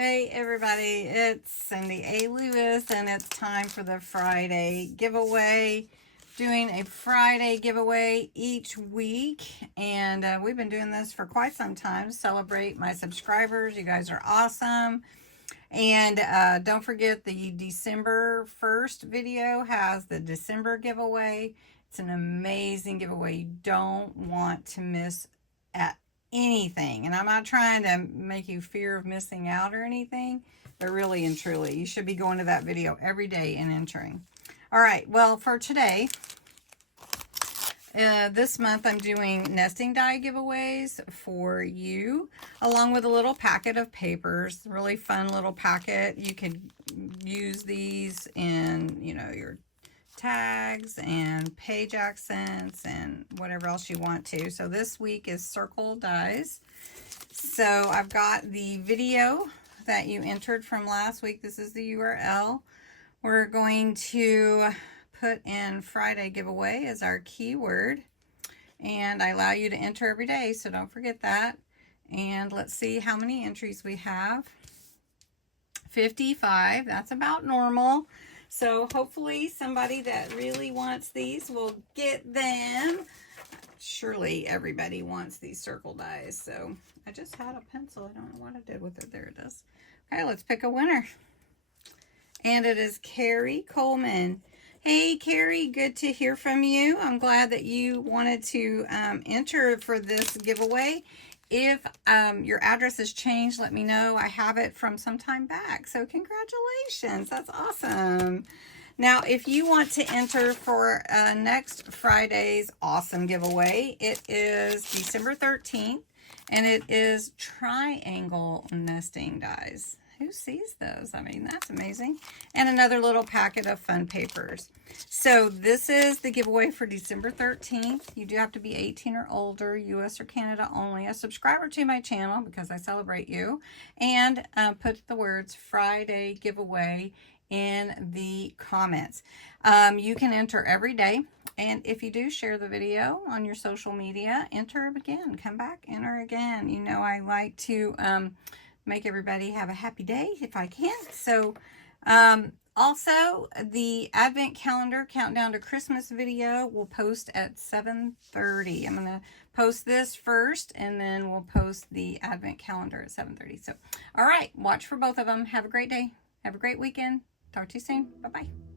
Hey everybody, it's CindyALewis and it's time for the Friday giveaway. Doing a Friday giveaway each week, and we've been doing this for quite some time. Celebrate my subscribers. You guys are awesome. And don't forget, the December 1st video has the December giveaway. It's an amazing giveaway. You don't want to miss at anything. And I'm not trying to make you fear of missing out or anything, but really and truly, you should be going to that video every day and entering. All right, well, for today, this month I'm doing nesting die giveaways for you, along with a little packet of papers. Really fun little packet. You could use these in, your tags and page accents and whatever else you want to. So this week is circle dies. So I've got the video that you entered from last week. This is the URL. We're going to put in Friday giveaway as our keyword, and I allow you to enter every day, so don't forget that. And let's see how many entries we have. 55. That's about normal. So hopefully somebody that really wants these will get them. Surely everybody wants these circle dies. So I just had a pencil. I don't know what I did with it. There it is. Okay, let's pick a winner. And it is Carrie Coleman. Hey, Carrie, good to hear from you. I'm glad that you wanted to enter for this giveaway. If your address has changed, let me know. I have it from some time back. So congratulations. That's awesome. Now, if you want to enter for next Friday's awesome giveaway, it is December 13th, and it is triangle nesting dies. Who sees those? I mean, that's amazing. And another little packet of fun papers. So this is the giveaway for December 13th. You do have to be 18 or older, US or Canada only, a subscriber to my channel because I celebrate you, and put the words Friday giveaway in the comments. You can enter every day. And if you do share the video on your social media, enter again. Come back, enter again. You know I like to make everybody have a happy day if I can. So also the Advent calendar countdown to Christmas video will post at 7:30. I'm going to post this first, and then we'll post the Advent calendar at 7:30. So, all right, watch for both of them. Have a great day. Have a great weekend. Talk to you soon. Bye-bye.